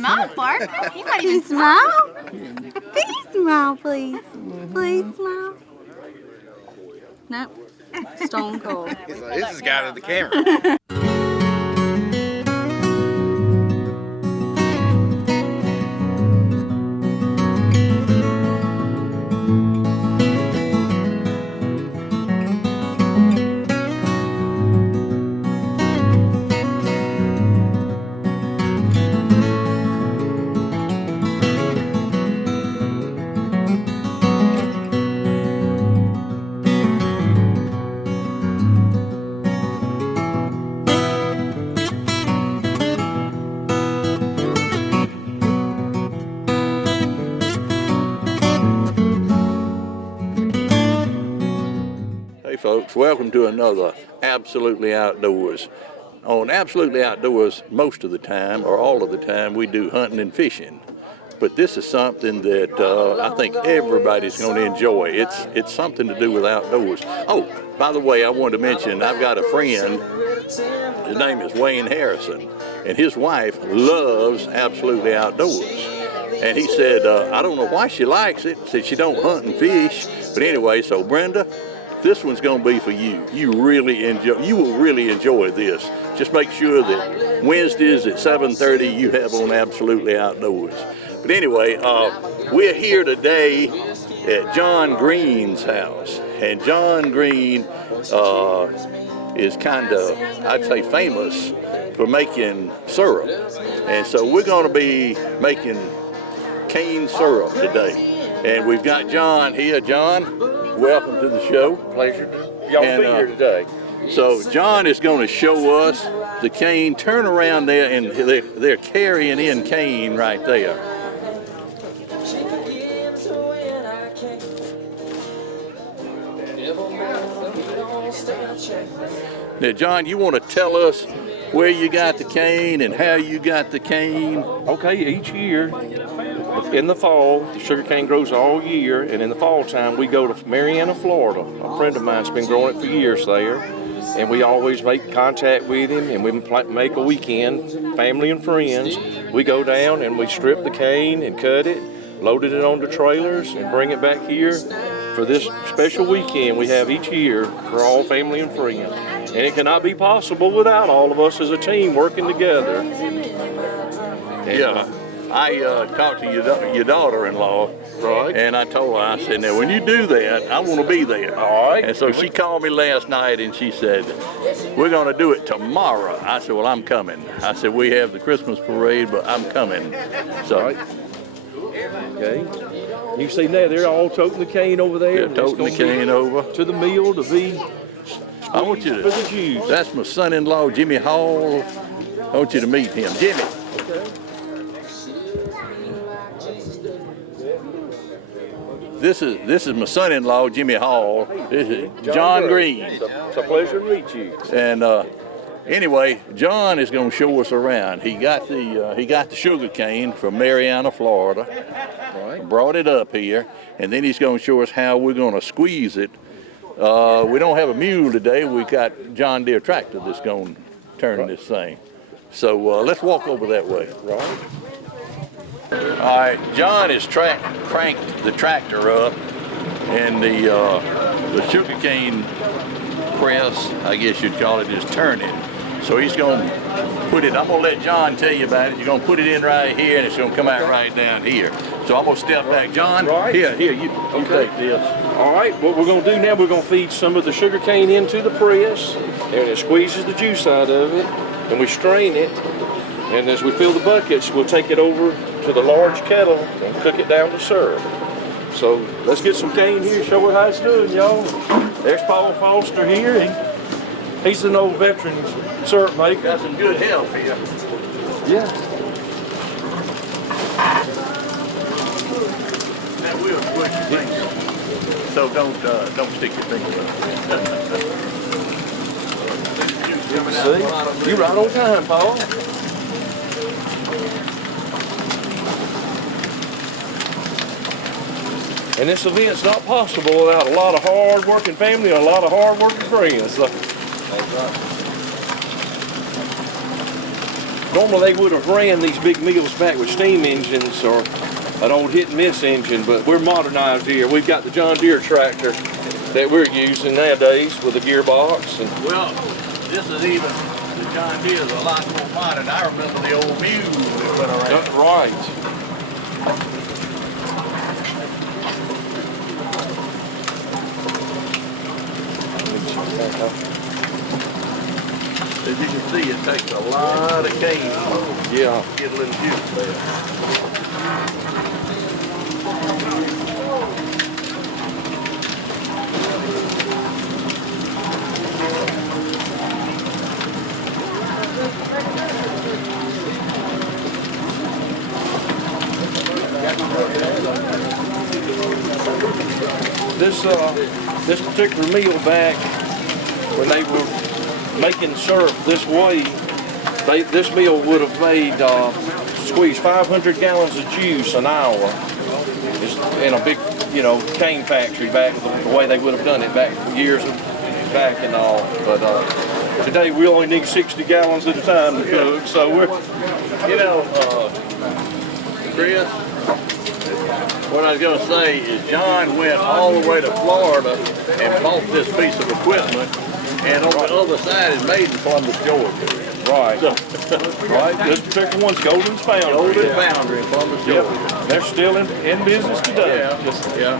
Smile, Parker. You might Can you even smile? Can you smile, please? Please smile. Nope. Stone cold. This has got to the camera. Hey folks, welcome to another Absolutely Outdoors. On Absolutely Outdoors, most of the time, or all of the time, we do hunting and fishing. But this is something that I think everybody's going to enjoy. It's something to do with outdoors. Oh, by the way, I wanted to mention I've got a friend. His name is Wayne Harrison, and his wife loves Absolutely Outdoors. And he said, I don't know why she likes it. Said she don't hunt and fish. But anyway, so Brenda, this one's going to be for you. You will really enjoy this. Just make sure that Wednesdays at 7:30 you have on Absolutely Outdoors. But anyway, we're here today at John Greene's house. And John Greene is kind of, I'd say, famous for making syrup. And so we're going to be making cane syrup today. And we've got John here. John, welcome to the show. Pleasure to y'all be here today. So John is going to show us the cane. Turn around there, and they're carrying in cane right there. Now, John, you want to tell us where you got the cane and how you got the cane? Okay, each year in the fall, the sugar cane grows all year, and in the fall time we go to Marianna, Florida. A friend of mine's been growing it for years there, and we always make contact with him, and we make a weekend, family and friends. We go down and we strip the cane and cut it, loaded it onto trailers, and bring it back here for this special weekend we have each year for all family and friends. And it cannot be possible without all of us as a team working together. Yeah, I talked to your daughter-in-law, Right. and I told her, I said, now when you do that, I want to be there. All right. And so she called me last night and she said, we're going to do it tomorrow. I said, well, I'm coming. I said, we have the Christmas parade, but I'm coming. So. Right. Okay. You see now they're all toting the cane over there. They're toting the cane over to the mill to be. I want you for the juice. That's my son-in-law, Jimmy Hall. I want you to meet him. Jimmy. Okay. This is my son-in-law, Jimmy Hall. This is John Greene. It's a pleasure to meet you. And anyway, John is going to show us around. He got the sugar cane from Marianna, Florida. Right. Brought it up here, and then he's going to show us how we're going to squeeze it. We don't have a mule today. We got John Deere tractor that's going to turn this thing. So let's walk over that way. Right. All right, John has cranked the tractor up, and the sugarcane press, I guess you'd call it, is turning. So he's going to put it, I'm going to let John tell you about it. You're going to put it in right here, and it's going to come out right down here. So I'm going to step back. John, right. Here, you take this. All right, what we're going to do now, we're going to feed some of the sugar cane into the press, and it squeezes the juice out of it, and we strain it. And as we fill the buckets, we'll take it over to the large kettle and cook it down to syrup. So let's get some cane here, show her how it's doing, y'all. There's Paul Foster here. He's an old veteran syrup maker. Got some good help here. Yeah. That will squish your fingers. So don't stick your fingers up. See? You're right on time, Paul. And this event's not possible without a lot of hard-working family and a lot of hard-working friends. So. Normally they would have ran these big mills back with steam engines or an old hit and miss engine, but we're modernized here. We've got the John Deere tractor that we're using nowadays with a gearbox. And Well, this is even, the John Deere is a lot more modern. I remember the old mule that went around. that's right. As you can see, it takes a lot of cane Yeah. to get a little juice there. This particular meal back when they were making syrup this way, this meal would have made squeezed 500 gallons of juice an hour. It's in a big, cane factory back the way they would have done it back years back and all. But today we only need 60 gallons at a time to cook, so we're, Chris, what I was going to say is John went all the way to Florida and bought this piece of equipment, and on the other side is made in Columbus, Georgia. right. So, Right, this particular one's Golden's Foundry. Golden Foundry in Columbus, Yep. Georgia. They're still in business today. Yeah.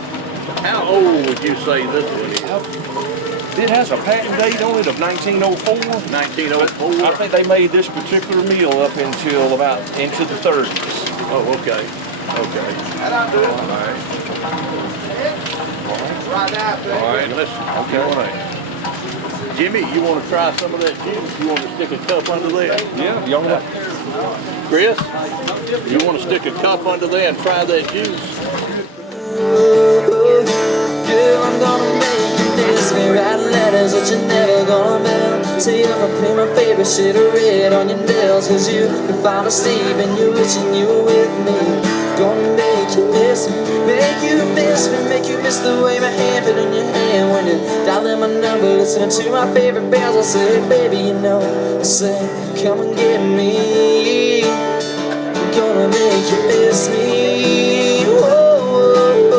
How old would you say this one is? It has a patent date on it of 1904. 1904? I think they made this particular meal up until about into the 30s. Oh, okay. Okay. All right, let's, Jimmy, you want to try some of that juice? You want to stick a cup under there? Yeah, y'all want Chris, you want to stick a cup under there and try that juice? Girl, I'm gonna make you miss me. Writing letters that you're never gonna mail. Say I'm gonna paint my favorite shade of red on your nails. Cause you can fall asleep and you're wishing you were with me. Gonna make you miss me. Make you miss me. Make you miss the way my hand fit in your hand. When you're dialing my number, listening to my favorite bands. I say, baby, I say, come and get me. I'm gonna make you miss me. Whoa,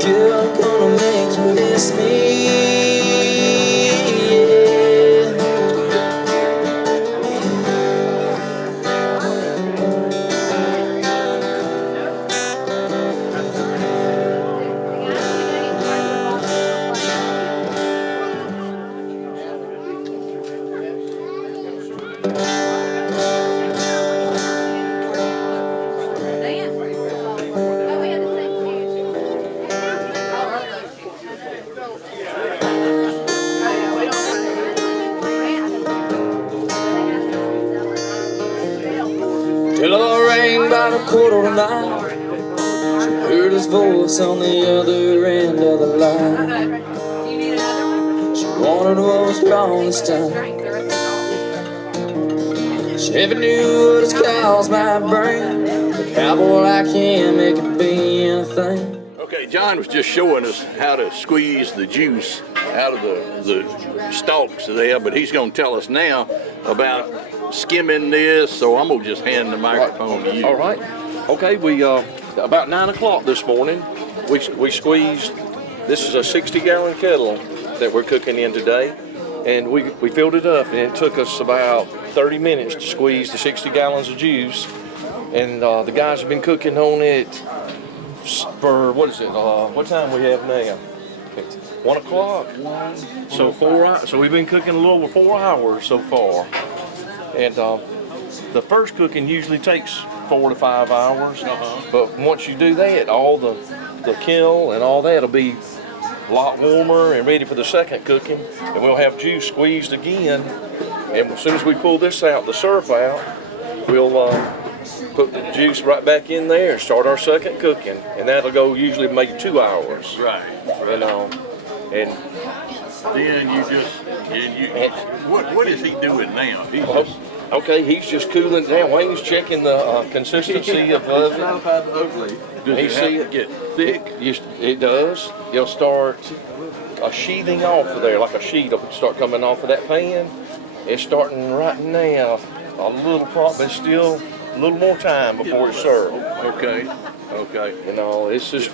girl, I'm gonna make you miss me. Till I rang about 8:45. She heard his voice on the other end of the line. She wanted what was wrong this time. She never knew what his calls might bring. But cowboy, I can't make it be anything. Okay, John was just showing us how to squeeze the juice out of the stalks there, but he's going to tell us now about skimming this, so I'm going to just hand the microphone to you. All right. Okay, we about 9 o'clock this morning, we squeezed. This is a 60-gallon kettle that we're cooking in today, and we filled it up, and it took us about 30 minutes to squeeze the 60 gallons of juice. And the guys have been cooking on it for what is it? What time we have now? It's 1 o'clock. So 4 hours. So we've been cooking a little over 4 hours so far. And the first cooking usually takes 4 to 5 hours. But once you do that, all the kiln and all that will be a lot warmer and ready for the second cooking. And we'll have juice squeezed again. And as soon as we pull this out, the syrup out, we'll put the juice right back in there and start our second cooking. And that'll go usually maybe 2 hours. Right. And Then what is he doing now? He's just, okay, he's just cooling it down. Wayne's checking the consistency of does He it see have to it? get thick? It does. You'll start a sheathing off of there, like a sheet will start coming off of that pan. It's starting right now a little but still a little more time before it's served. Okay. Okay. You know, it's just,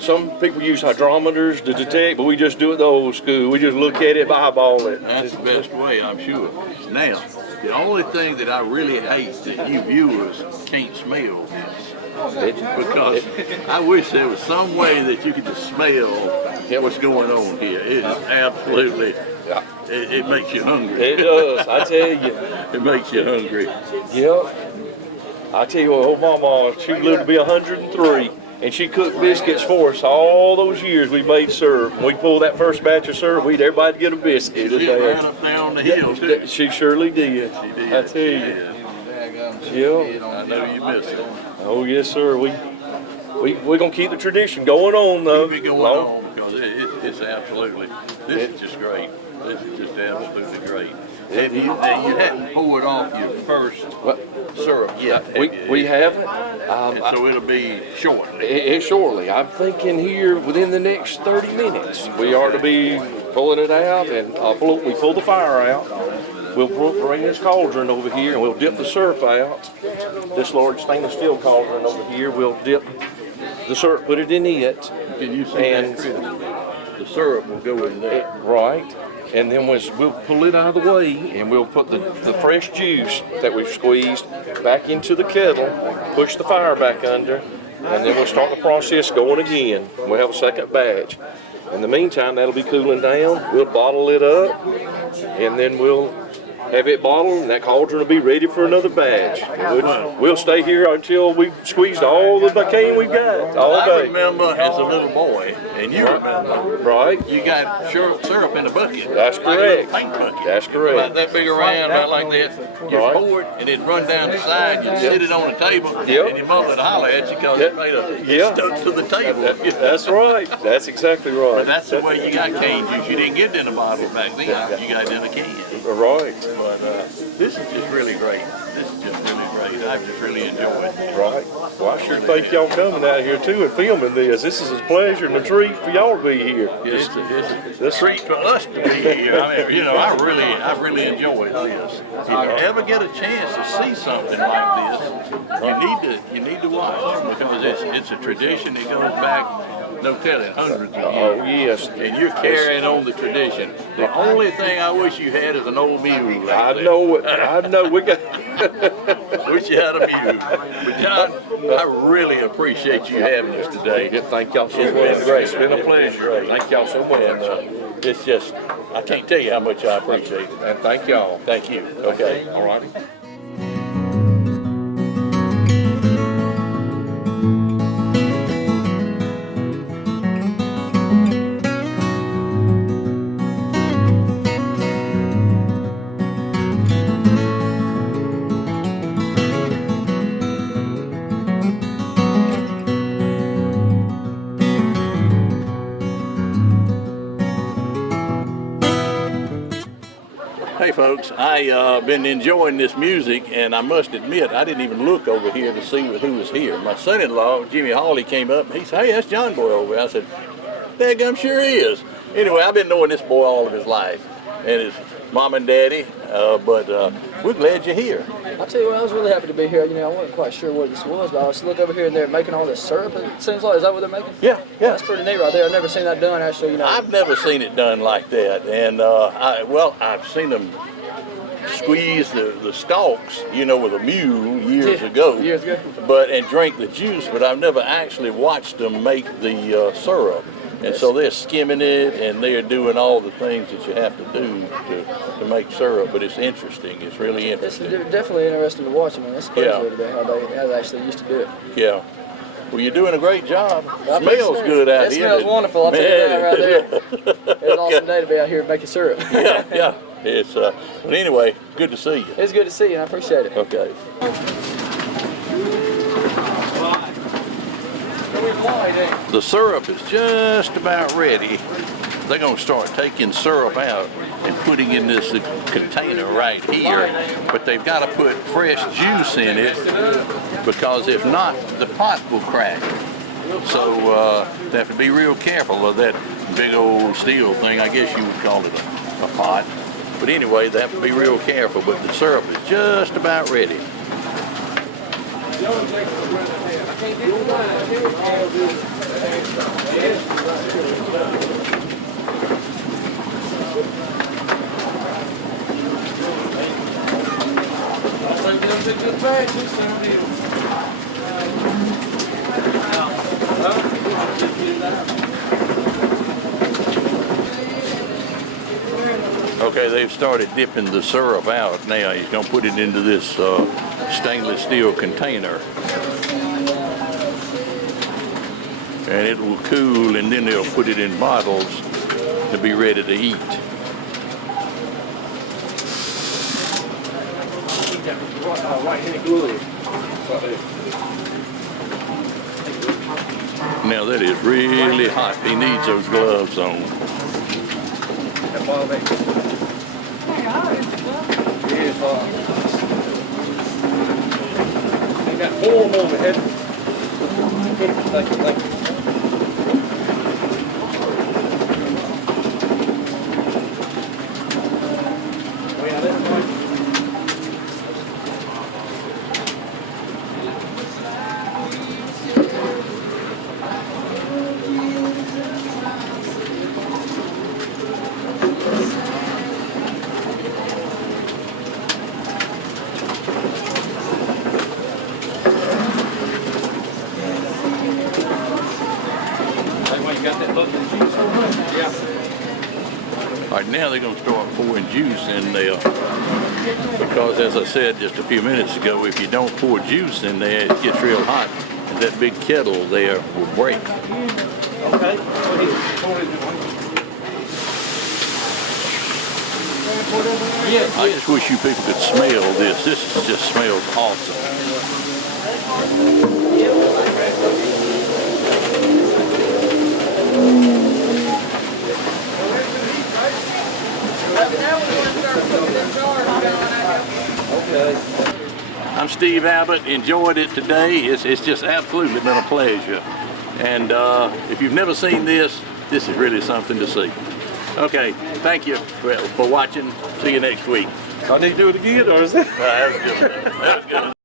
some people use hydrometers to detect, but we just do it the old school. We just look at it, eyeball it. That's the best way, I'm sure. Now, the only thing that I really hate that you viewers can't smell is because I wish there was some way that you could just smell what's going on here. It is absolutely, it makes you hungry. It does, I tell you. It makes you hungry. Yep. I tell you what, old mama, she lived to be 103, and she cooked biscuits for us all those years we made syrup. When we pulled that first batch of syrup, everybody get a biscuit. She ran up there on the hill, too. She surely did. She did. I tell you. Yeah. I know you miss it. Oh yes, sir. We're gonna keep the tradition going on, though. Keep it going on because it's absolutely. This is just great. This is just absolutely great. And you hadn't poured off your first syrup yet. We haven't. And so it'll be shortly. Shortly. I'm thinking here within the next 30 minutes we are to be pulling it out, and we pull the fire out. We'll bring this cauldron over here and we'll dip the syrup out. This large stainless steel cauldron over here, we'll dip the syrup, put it in it. Can you see that, Chris? The syrup will go in there. Right. And then we'll pull it out of the way and we'll put the fresh juice that we've squeezed back into the kettle, push the fire back under, and then we'll start the process going again. We'll have a second batch. In the meantime, that'll be cooling down. We'll bottle it up, and then we'll have it bottled, and that cauldron will be ready for another batch. We'll stay here until we've squeezed all the cane we've got all I day. remember as a little boy, and you remember, Right? you got syrup in a bucket. That's like a correct. little paint bucket. That's correct. About that big around, right like that. You Right. pour it, and it'd run down the side. You'd sit it on the table, Yep. and your mother would holler at you because it made it stuck to the table. That's right. That's exactly right. But that's the way you got cane juice. You didn't get it in a bottle back then. You got it in a can. Right. But this is just really great. This is just really great. I've just really enjoyed it. Right. Well, I sure thank y'all coming out here too and filming this. This is a pleasure and a treat for y'all to be here. It's a treat for us to be here. I mean, you know, I really enjoyed this. If you ever get a chance to see something like this, you need to watch because it's a tradition that goes back, no telling, hundreds of years. Oh yes. And you're carrying on the tradition. The only thing I wish you had is an old mule. I know it. I know. We got. Wish you had a mule. But John, I really appreciate you having us today. Yeah, thank y'all so much. It's been great. It's been a pleasure. Thank y'all so much. And it's just, I can't tell you how much I appreciate it. And thank y'all. Thank you. Okay. All righty. Hey folks, I've been enjoying this music, and I must admit I didn't even look over here to see who was here. My son-in-law, Jimmy Hawley, came up and he said, "Hey, that's John Boy over there." I said, "Daggum, sure he is." Anyway, I've been knowing this boy all of his life, and his mom and daddy, but we're glad you're here. I'll tell you what, I was really happy to be here. You know, I wasn't quite sure what this was, but I was looking over here and they're making all this syrup. It seems like, is that what they're making? Yeah. That's pretty neat right there. I've never seen that done actually, you know. I've never seen it done like that, and I've seen them squeeze the stalks, you know, with a mule years ago. Years ago. And drink the juice, but I've never actually watched them make the syrup. And so they're skimming it, and they're doing all the things that you have to do to make syrup. But it's interesting. It's really It's interesting. definitely interesting to watch. I mean, it's crazy Yeah. over there how they actually used to do it. Yeah. Well, you're doing a great job. I It smells appreciate good out it. here. It smells wonderful. I'll tell you that right there. It's an awesome Okay. day to be out here making syrup. Yeah. It's but anyway, good to see you. It's good to see you, and I appreciate it. Okay. The syrup is just about ready. They're going to start taking syrup out and putting in this container right here. But they've got to put fresh juice in it because if not, the pot will crack. So they have to be real careful of that big old steel thing. I guess you would call it a pot. But anyway, they have to be real careful, but the syrup is just about ready. Okay, they've started dipping the syrup out now. He's going to put it into this stainless steel container. And it will cool, and then they'll put it in bottles to be ready to eat. Now that is really hot. He needs those gloves on. I got 4 more ahead. Thank you. All right, now they're going to start pouring juice in there, because as I said just a few minutes ago, if you don't pour juice in there, it gets real hot, and that big kettle there will break. Okay. I just wish you people could smell this. This just smells awesome. I'm Steve Abbott. Enjoyed it today. It's just absolutely been a pleasure. And if you've never seen this, this is really something to see. Okay, thank you for watching. See you next week. I need to do it again, or is that? That was good. That was good.